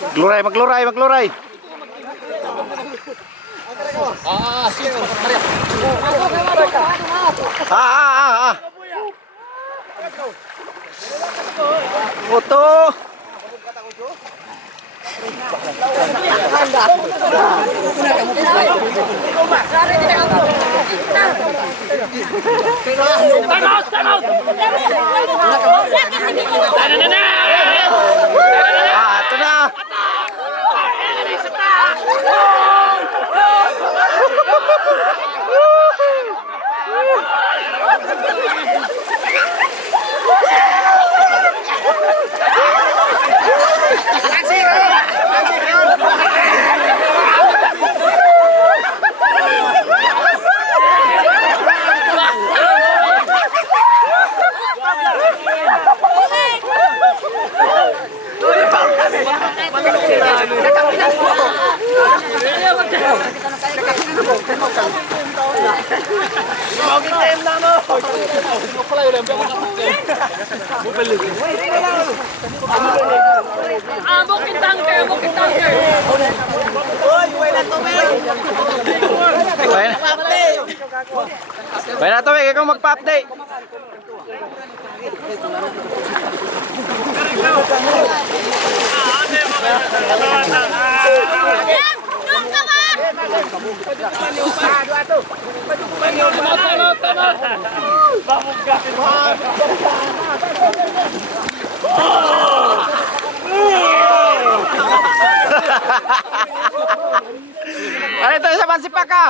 Magluray, magluray, magluray. Foto. Ito na. Bukit tangker, bukit tangker. Bayan na to, ikaw magpa-update. Ano ito sa Mansipak ka?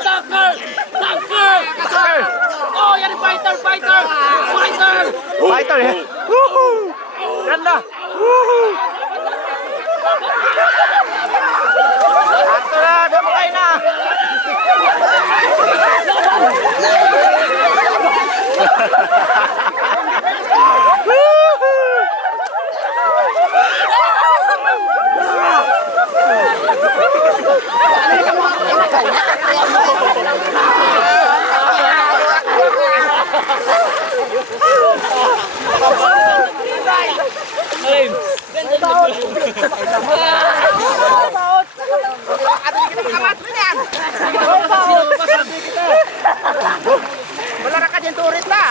Tangker! Tangker! Oh, yan fighter, fighter! Fighter! Fighter eh. Woohoo! Ganda! Woohoo! Ato na, dumukay na! Wala na ka dyan turis na.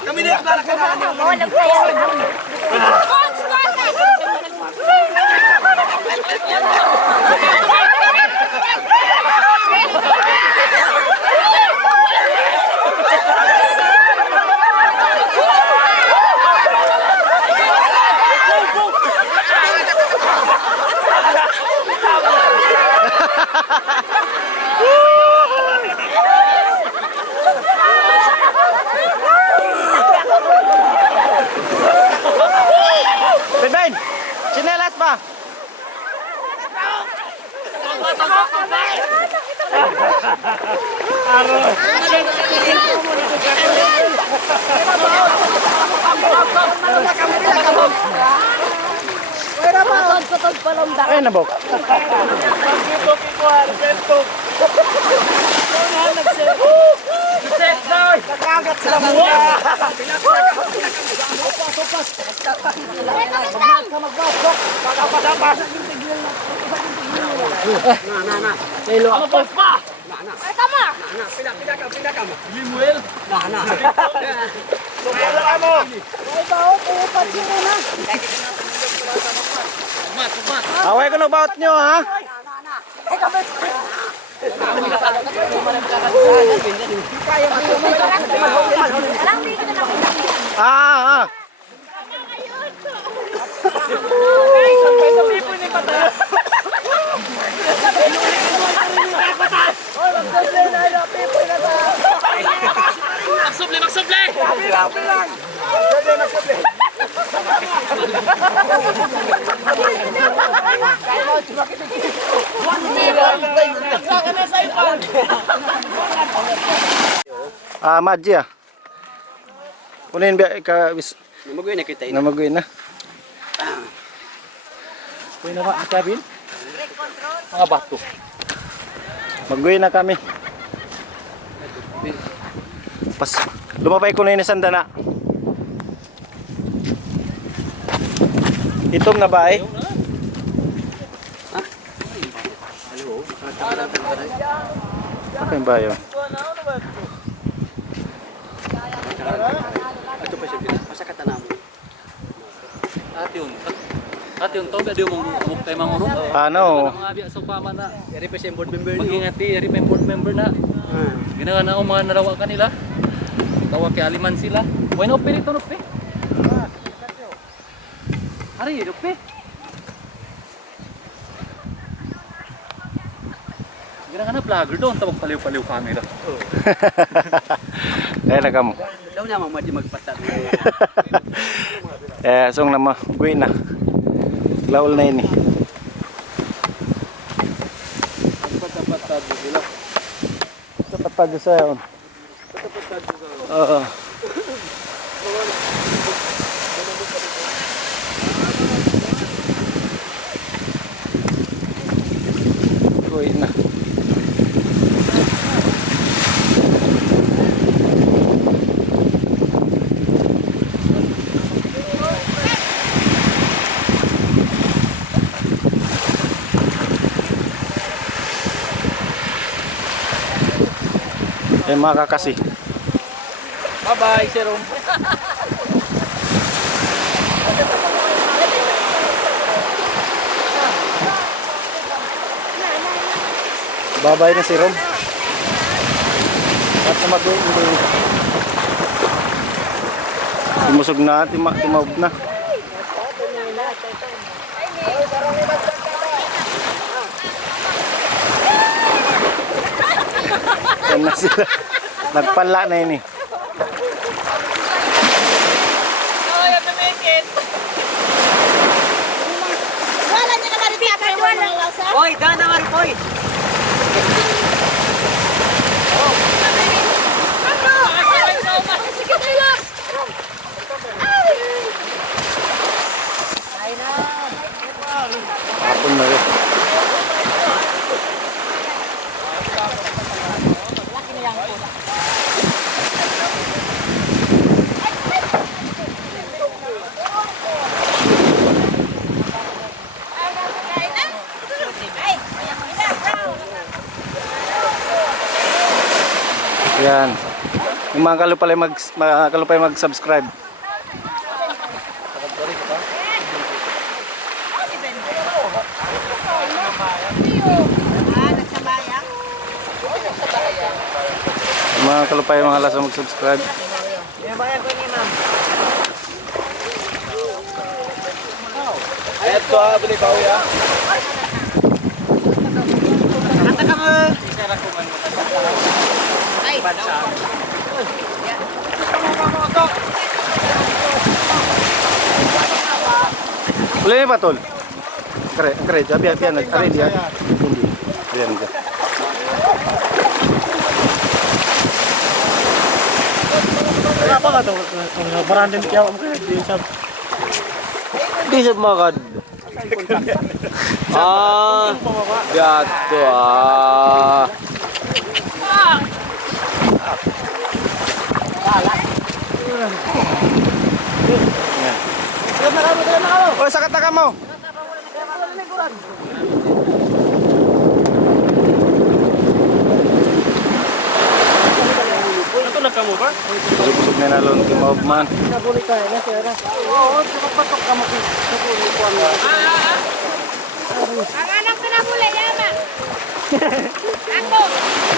Kami na Ben, chinelas pa. Ay, nabok. Away ko na about nyo, ha? Ah. Magsuble! Madji ah. Kunin biya ka bis Namagoy na kita namagoy na. Kuy na ba Kevin? Mga bato. Magoy na kami. Pas lumapay ko na yun sa sandana. Itom na ba eh? Apa yung bayo? Ato pa siya masa katana mo. Ate yung toga di mo tayo mangurong. Ano? Mga abi sa pama na. Yari pa siya board member niyo. Mag-ingati, yari may board member na. Ginawa na ako mga narawa kanila. Tawag kay Aliman sila. Why na operate ito, Nupi? Hari, Nupi. Ginawa na vlogger doon. Tawag paliw-paliw camera. Kaya na kamo. Daw na mga madi magpatat. Song na magoy na. Laul na ini. Dapat sa yun. Oo. Goy na. Mga kakasi. Bye-bye, Sir Rom. Babay na si Rom. At na mag-uwi. Tumusog na, timawag na. Yan na sila. Nagpala na yun eh. Wala niyo naman rin kaya wala lasa. Oy, dana war boy. Hapon na rin. Yan. Yung mga kalupay mag-subscribe. Yung mga kalupay mga halas mag-subscribe. Ayat ko beli kau ya. Kata kamu. Boleh ba tol? Kere, biar are dia. Hindi. Biar dia. Apa kata berandem kaya mo kaya di sa Di siya makad. gato ah. Oh, sakit na ka mo. Ito na kamo ba? Busog-busog na nalon kay Maub man. Nabuli ka na sir. Oo, patok kamo ko. Ang anak ko na mula, Yama. Ako.